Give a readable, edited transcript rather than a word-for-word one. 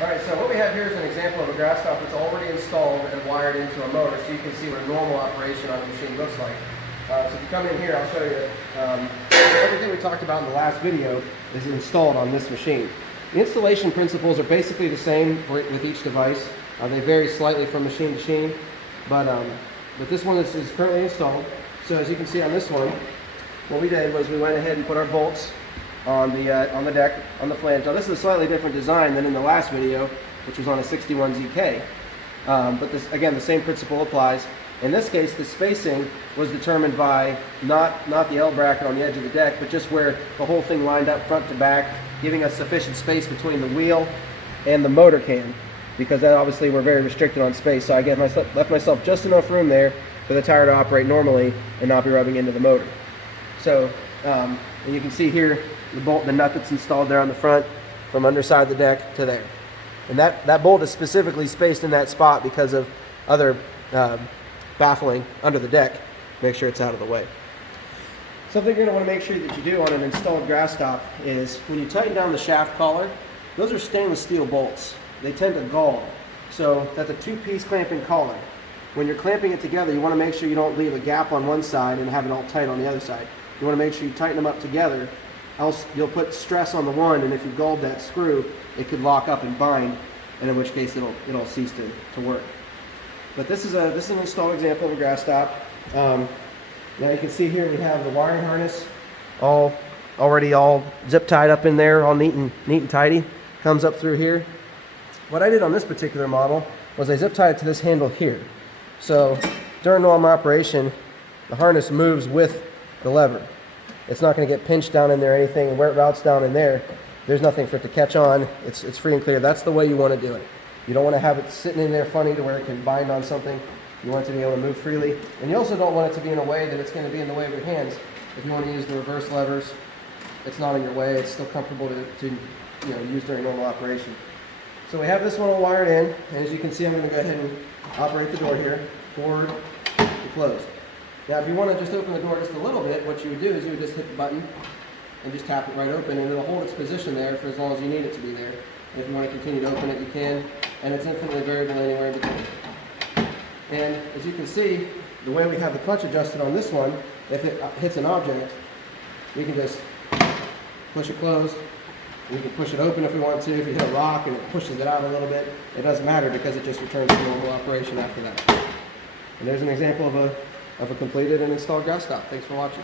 Alright, so what we have here is an example of a GrasStop that's already installed and wired into a motor, so you can see what a normal operation on the machine looks like. So if you come in here, I'll show you everything we talked about in the last video is installed on this machine. The installation principles are basically the same with each device. They vary slightly from machine to machine, but this one is currently installed. So as you can see on this one, what we did was we went ahead and put our bolts on the deck, on the flange. Now this is a slightly different design than in the last video, which was on a 61ZK. But this, again, the same principle applies. In this case, the spacing was determined by not the L bracket on the edge of the deck, but just where the whole thing lined up front to back, giving us sufficient space between the wheel and the motor can, because then obviously we're very restricted on space. So I left myself just enough room there for the tire to operate normally and not be rubbing into the motor. So and you can see here the nut that's installed there on the front from underside the deck to there. And that bolt is specifically spaced in that spot because of other baffling under the deck. Make sure it's out of the way. Something you're going to want to make sure that you do on an installed GrasStop is when you tighten down the shaft collar, those are stainless steel bolts. They tend to gall. So that's a two-piece clamping collar. When you're clamping it together, you want to make sure you don't leave a gap on one side and have it all tight on the other side. You want to make sure you tighten them up together, else you'll put stress on the one, and if you galled that screw, it could lock up and bind, and in which case it'll cease to work. But this is an installed example of a GrasStop. Now you can see here we have the wiring harness already all zip tied up in there, all neat and tidy. Comes up through here. What I did on this particular model was I zip tied it to this handle here. So during normal operation, the harness moves with the lever. It's not going to get pinched down in there or anything, and where it routes down in there, there's nothing for it to catch on. It's free and clear. That's the way you want to do it. You don't want to have it sitting in there funny to where it can bind on something. You want it to be able to move freely. And you also don't want it to be in a way that it's going to be in the way of your hands. If you want to use the reverse levers, it's not in your way. It's still comfortable to use during normal operation. So we have this one all wired in, and as you can see, I'm going to go ahead and operate the door here, forward and closed. Now if you want to just open the door just a little bit, what you would do is you would just hit the button and just tap it right open, and it'll hold its position there for as long as you need it to be there. And if you want to continue to open it, you can, and it's infinitely variable anywhere in between. And as you can see, the way we have the clutch adjusted on this one, if it hits an object, we can just push it closed. We can push it open if we want to. If you hit a rock and it pushes it out a little bit, it doesn't matter because it just returns to normal operation after that. And there's an example of a completed and installed GrasStop. Thanks for watching.